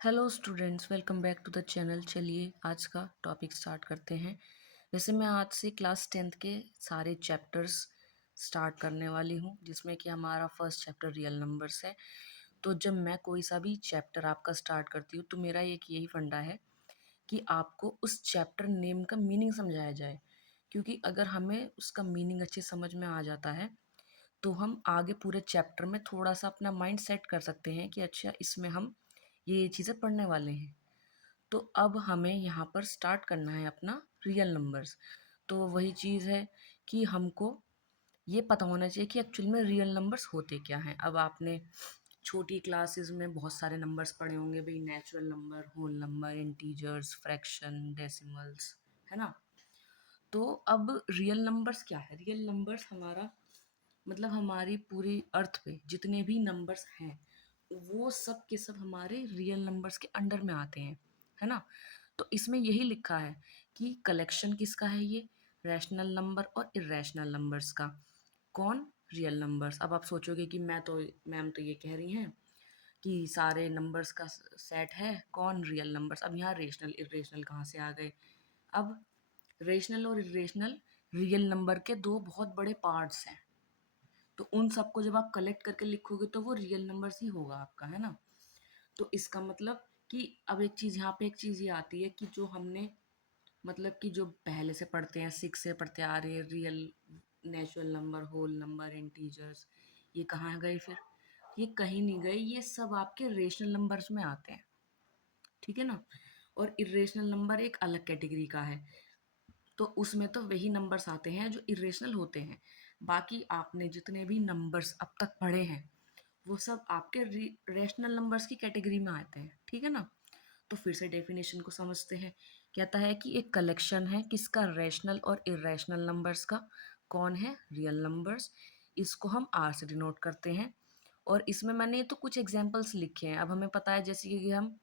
Hello students, welcome back to the channel. चलिए आज का टॉपिक स्टार्ट करते हैं। वैसे मैं आज से क्लास 10th के सारे चैप्टर्स स्टार्ट करने वाली हूँ, जिसमें कि हमारा फर्स्ट चैप्टर रियल नंबर्स है। तो जब मैं कोई सा भी चैप्टर आपका स्टार्ट करती हूँ तो मेरा एक यही फंडा है कि आपको उस चैप्टर नेम का मीनिंग समझाया जाए, क्योंकि अगर हमें उसका मीनिंग अच्छे समझ में आ जाता है तो हम आगे पूरे चैप्टर में थोड़ा सा अपना माइंड सेट कर सकते हैं कि अच्छा इसमें हम ये चीज़ें पढ़ने वाले हैं। तो अब हमें यहाँ पर स्टार्ट करना है अपना रियल नंबर्स। तो वही चीज़ है कि हमको ये पता होना चाहिए कि एक्चुअल में रियल नंबर्स होते क्या हैं। अब आपने छोटी क्लासेस में बहुत सारे नंबर्स पढ़े होंगे भाई, natural number, whole number, integers, fraction, decimals, है ना। तो अब रियल नंबर्स क्या है? रियल नंबर्स हमारा मतलब हमारी पूरी अर्थ पे जितने भी नंबर्स हैं वो सब के सब हमारे रियल नंबर्स के अंडर में आते हैं, है ना। तो इसमें यही लिखा है कि कलेक्शन किसका है, ये रैशनल नंबर और इरेशनल नंबर्स का। कौन? Real numbers. अब आप सोचोगे कि मैम तो ये कह रही हैं कि सारे नंबर्स का सेट है, कौन? Real numbers. अब यहाँ रेशनल इरेशनल कहाँ से आ गए? अब रेशनल और इरेशनल रियल नंबर के दो बहुत बड़े पार्ट्स हैं। तो उन सबको जब आप कलेक्ट करके लिखोगे तो वो रियल नंबर्स ही होगा आपका, है ना। तो इसका मतलब कि अब एक चीज़ यहाँ पे एक चीज़ ये आती है कि जो हमने मतलब कि जो पहले से पढ़ते हैं, सिक्स से पढ़ते आ रहे हैं, real, natural number, whole number, integers, ये कहाँ गए फिर? ये कहीं नहीं गए, ये सब आपके रेशनल नंबर्स में आते हैं, ठीक है ना। और इरेशनल नंबर एक अलग कैटेगरी का है, तो उसमें तो वही नंबर्स आते हैं जो इरेशनल होते हैं। बाकी आपने जितने भी नंबर्स अब तक पढ़े हैं वो सब आपके रेशनल नंबर्स की कैटेगरी में आते हैं, ठीक है ना। तो फिर से डेफिनेशन को समझते हैं। कहता है कि एक कलेक्शन है किसका? रैशनल और इरेशनल नंबर्स का। कौन है? Real numbers. इसको हम आर से डिनोट करते हैं। और इसमें मैंने तो कुछ एग्जांपल्स लिखे हैं। अब हमें पता है, जैसे कि हम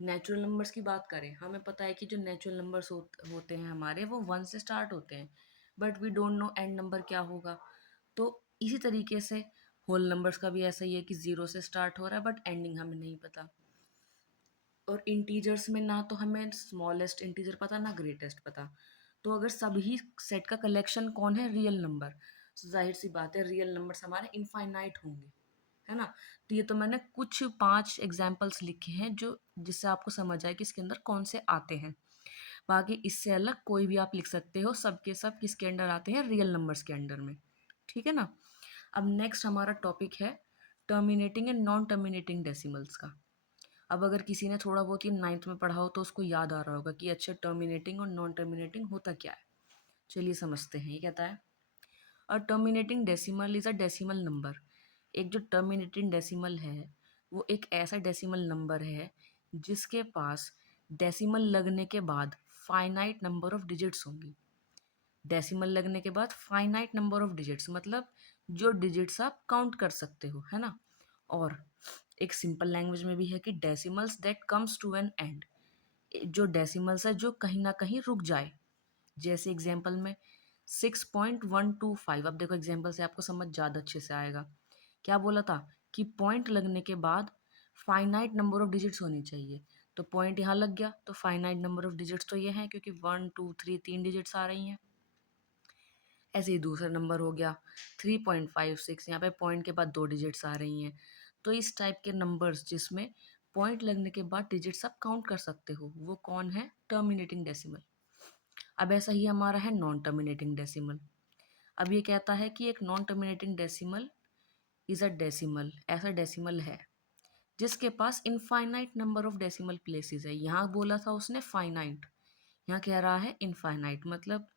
नेचुरल नंबर्स की बात करें, हमें पता है कि जो नेचुरल नंबर्स होते हैं हमारे, वो वन से स्टार्ट होते हैं, but we don't know end number क्या होगा। तो इसी तरीके से होल नंबर्स का भी ऐसा ही है कि ज़ीरो से स्टार्ट हो रहा है बट एंडिंग हमें नहीं पता। और इंटीजर्स में ना तो हमें स्मॉलेस्ट इंटीजर पता ना ग्रेटेस्ट पता। तो अगर सभी सेट का कलेक्शन कौन है? Real number. तो जाहिर सी बात है रियल नंबर्स हमारे इनफाइनाइट होंगे, है ना। तो ये तो मैंने कुछ 5 एग्जांपल्स लिखे हैं जो जिससे आपको समझ आए कि इसके अंदर कौन से आते हैं। बाकी इससे अलग कोई भी आप लिख सकते हो, सब के सब किसके अंडर आते हैं? रियल नंबर्स के अंडर में, ठीक है ना। अब नेक्स्ट हमारा टॉपिक है terminating and non terminating decimals का। अब अगर किसी ने थोड़ा बहुत ये 9th में पढ़ा हो तो उसको याद आ रहा होगा कि अच्छा टर्मिनेटिंग और नॉन टर्मिनेटिंग होता क्या है। चलिए समझते हैं। ये कहता है अ terminating decimal is a decimal number. एक जो टर्मिनेटिंग डेसिमल है वो एक ऐसा डेसिमल नंबर है जिसके पास डेसिमल लगने के बाद फाइनाइट नंबर ऑफ डिजिट्स होंगी। डेसिमल लगने के बाद फाइनाइट नंबर ऑफ डिजिट्स मतलब जो डिजिट्स आप काउंट कर सकते हो, है ना। और एक सिंपल लैंग्वेज में भी है कि decimals that comes to an end. जो डेसिमल्स है जो कहीं ना कहीं रुक जाए। जैसे एग्जांपल में 6.125। अब देखो एग्जांपल से आपको समझ ज़्यादा अच्छे से आएगा। क्या बोला था कि पॉइंट लगने के बाद फाइनाइट नंबर ऑफ डिजिट्स होनी चाहिए। तो पॉइंट यहाँ लग गया तो फाइनाइट नंबर ऑफ डिजिट्स तो ये हैं, क्योंकि 1 2 3 तीन डिजिट्स आ रही हैं। ऐसे ही दूसरा नंबर हो गया 3.56, यहाँ पे पॉइंट के बाद 2 डिजिट्स आ रही हैं। तो इस टाइप के नंबर्स जिसमें पॉइंट लगने के बाद डिजिट्स आप काउंट कर सकते हो, वो कौन है? Terminating decimal. अब ऐसा ही हमारा है नॉन टर्मिनेटिंग डेसिमल। अब ये कहता है कि एक non terminating decimal is a decimal, ऐसा डेसिमल है जिसके पास infinite number of decimal places है। यहाँ बोला था उसने फाइनाइट, यहाँ कह रहा है इनफाइनाइट। मतलब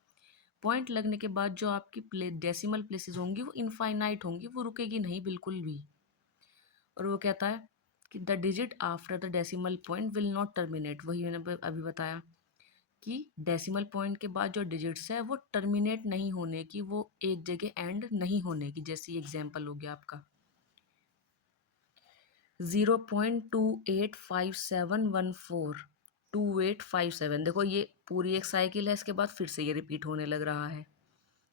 पॉइंट लगने के बाद जो आपकी डेसिमल प्लेसेस होंगी वो इनफाइनाइट होंगी, वो रुकेगी नहीं बिल्कुल भी। और वो कहता है कि the digit after the decimal point will not terminate. वही मैंने अभी बताया कि डेसिमल पॉइंट के बाद जो डिजिट्स है वो टर्मिनेट नहीं होने की, वो एक जगह एंड नहीं होने की। जैसे एग्जाम्पल हो गया आपका 0.285714 देखो ये पूरी एक साइकिल है, इसके बाद फिर से ये रिपीट होने लग रहा है।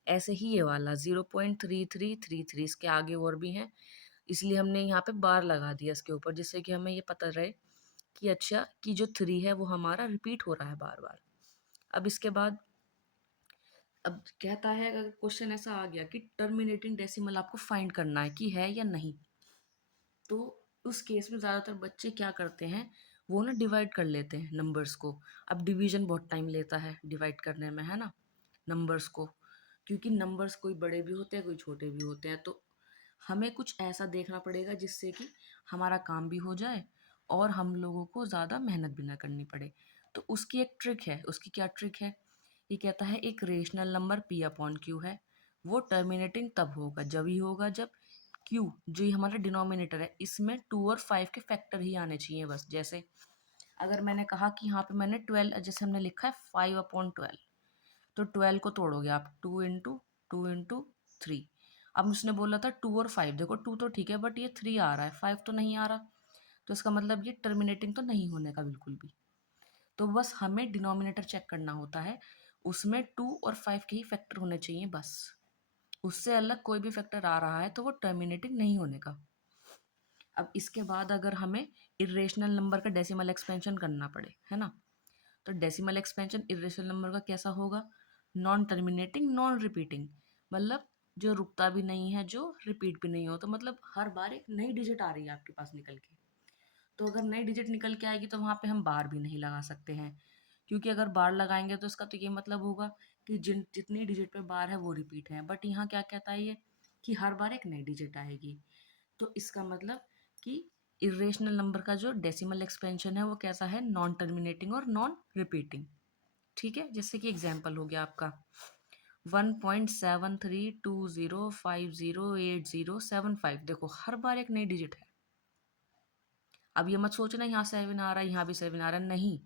ऐसे ही ये वाला 0.3333, इसके आगे और भी हैं, इसलिए हमने यहाँ पे बार लगा दिया इसके ऊपर, जिससे कि हमें ये पता रहे कि अच्छा कि जो 3 है वो हमारा रिपीट हो रहा है बार बार। अब इसके बाद अब कहता है, अगर क्वेश्चन ऐसा आ गया कि टर्मिनेटिंग डेसिमल आपको फाइंड करना है कि है या नहीं, तो उस केस में ज़्यादातर बच्चे क्या करते हैं, वो ना डिवाइड कर लेते हैं नंबर्स को। अब डिवीजन बहुत टाइम लेता है डिवाइड करने में, है ना, नंबर्स को, क्योंकि नंबर्स कोई बड़े भी होते हैं कोई छोटे भी होते हैं। तो हमें कुछ ऐसा देखना पड़ेगा जिससे कि हमारा काम भी हो जाए और हम लोगों को ज़्यादा मेहनत भी ना करनी पड़े। तो उसकी एक ट्रिक है। उसकी क्या ट्रिक है? ये कहता है एक rational number P upon Q है, वो टर्मिनेटिंग तब होगा जब ही होगा जब क्यू, जो ये हमारा डिनोमिनेटर है, इसमें 2 और 5 के फैक्टर ही आने चाहिए बस। जैसे अगर मैंने कहा कि यहाँ पे मैंने 12, जैसे हमने लिखा है 5/12, तो 12 को तोड़ोगे आप, 2 इंटू 3। अब उसने बोला था 2 और 5, देखो 2 तो ठीक है बट ये 3 आ रहा है, 5 तो नहीं आ रहा, तो इसका मतलब ये टर्मिनेटिंग तो नहीं होने का बिल्कुल भी। तो बस हमें डिनोमिनेटर चेक करना होता है, उसमें 2 और 5 के ही फैक्टर होने चाहिए बस। उससे अलग कोई भी फैक्टर आ रहा है तो वो टर्मिनेटिंग नहीं होने का। अब इसके बाद अगर हमें इरेशनल नंबर का डेसिमल एक्सपेंशन करना पड़े, है ना, तो डेसिमल एक्सपेंशन इरेशनल नंबर का कैसा होगा? नॉन टर्मिनेटिंग नॉन रिपीटिंग, मतलब जो रुकता भी नहीं है जो रिपीट भी नहीं हो, तो मतलब हर बार एक नई डिजिट आ रही है आपके पास निकल के। तो अगर नई डिजिट निकल के आएगी तो वहाँ पे हम बार भी नहीं लगा सकते हैं, क्योंकि अगर बार लगाएंगे तो इसका तो ये मतलब होगा कि जितनी डिजिट पे बार है वो रिपीट है, बट यहाँ क्या कहता है ये कि हर बार एक नई डिजिट आएगी। तो इसका मतलब कि इरेशनल नंबर का जो डेसिमल एक्सपेंशन है वो कैसा है? नॉन टर्मिनेटिंग और नॉन रिपीटिंग। ठीक है, जैसे कि एग्जाम्पल हो गया आपका 1.7320508075, देखो हर बार एक नई डिजिट है। अब ये मत सोचना यहाँ 7 आ रहा है यहाँ भी 7 आ रहा है, नहीं।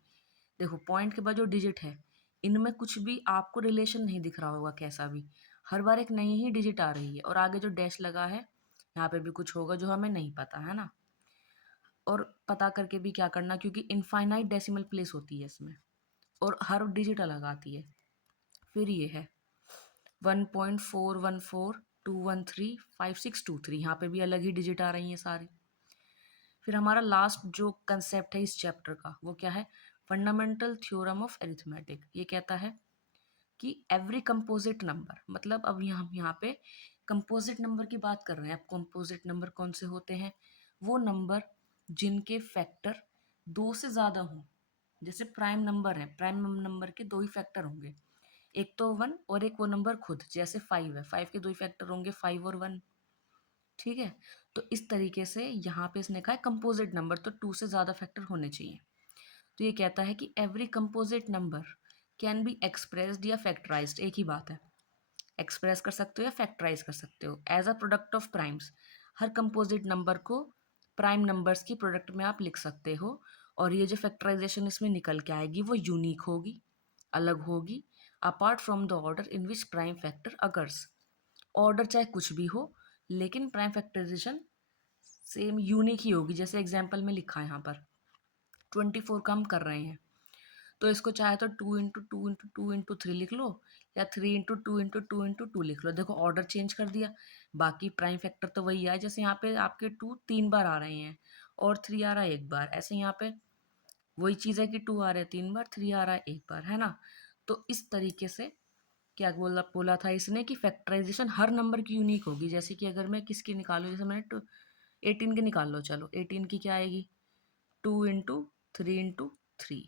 देखो पॉइंट के बाद जो डिजिट है इनमें कुछ भी आपको रिलेशन नहीं दिख रहा होगा कैसा भी, हर बार एक नई ही डिजिट आ रही है। और आगे जो डैश लगा है यहाँ पे भी कुछ होगा जो हमें नहीं पता, है ना। और पता करके भी क्या करना, क्योंकि इनफाइनाइट डेसिमल प्लेस होती है इसमें और हर डिजिट अलग आती है। फिर ये है 1.4142135623, यहाँ पे भी अलग ही डिजिट आ रही हैं सारी। फिर हमारा लास्ट जो कंसेप्ट है इस चैप्टर का वो क्या है? Fundamental theorem of arithmetic. ये कहता है कि एवरी कंपोजिट नंबर, मतलब अब यहाँ पे कंपोजिट नंबर की बात कर रहे हैं। अब कंपोजिट नंबर कौन से होते हैं? वो नंबर जिनके फैक्टर 2 से ज़्यादा हों। जैसे प्राइम नंबर है, प्राइम नंबर के 2 ही फैक्टर होंगे, एक तो 1 और एक वो नंबर खुद, जैसे 5 है, 5 के 2 ही फैक्टर होंगे, 5 और 1। ठीक है, तो इस तरीके से यहाँ पे इसने कहा है कंपोजिट नंबर तो 2 से ज़्यादा फैक्टर होने चाहिए। तो ये कहता है कि every composite number can be expressed या फैक्टराइज्ड, एक ही बात है, एक्सप्रेस कर सकते हो या फैक्टराइज कर सकते हो as a product of primes. हर कंपोजिट नंबर को प्राइम नंबर्स की प्रोडक्ट में आप लिख सकते हो, और ये जो फैक्टराइजेशन इसमें निकल के आएगी वो यूनिक होगी, अलग होगी, apart from the order in which prime factor occurs. Order चाहे कुछ भी हो लेकिन प्राइम फैक्टराइजेशन सेम यूनिक ही होगी। जैसे एग्जाम्पल में लिखा है यहाँ पर 24 का हम कर रहे हैं, तो इसको चाहे तो 2 इंटू 2 इंटू 2 इंटू 3 लिख लो, या 3 इंटू 2 इंटू 2 इंटू 2 लिख लो। देखो ऑर्डर चेंज कर दिया, बाकी प्राइम फैक्टर तो वही है। जैसे यहाँ पे आपके 2 3 बार आ रहे हैं और 3 आ रहा है एक बार, ऐसे यहाँ पे वही चीज़ है कि 2 आ रहे हैं 3 बार, 3 आ रहा है एक बार, है ना। तो इस तरीके से क्या बोला बोला था इसने कि फैक्टराइजेशन हर नंबर की यूनिक होगी। जैसे कि अगर मैं किसकी निकालूँ, जैसे मैंने 18 की निकाल लो, चलो 18 की क्या आएगी? 2 इंटू 3 इंटू 3,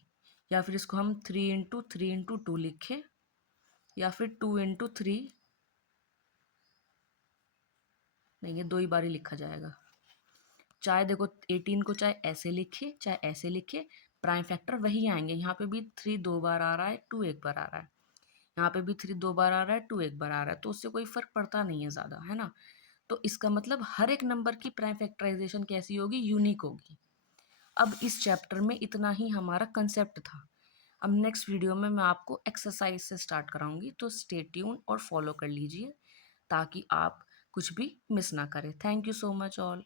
या फिर इसको हम 3 इंटू 3 इंटू 2 लिखें, या फिर 2 इंटू 3, नहीं ये 2 ही बार ही लिखा जाएगा। चाहे देखो 18 को चाहे ऐसे लिखे चाहे ऐसे लिखे, प्राइम फैक्टर वही आएंगे। यहाँ पे भी 3 2 बार आ रहा है, 2 एक बार आ रहा है, यहाँ पे भी 3 2 बार आ रहा है, 2 एक बार आ रहा है, तो उससे कोई फर्क पड़ता नहीं है ज़्यादा, है ना। तो इसका मतलब हर एक नंबर की प्राइम फैक्टराइजेशन कैसी होगी? यूनिक होगी। अब इस चैप्टर में इतना ही हमारा कंसेप्ट था। अब नेक्स्ट वीडियो में मैं आपको एक्सरसाइज से स्टार्ट कराऊंगी, तो स्टे ट्यून और फॉलो कर लीजिए ताकि आप कुछ भी मिस ना करें। Thank you so much all.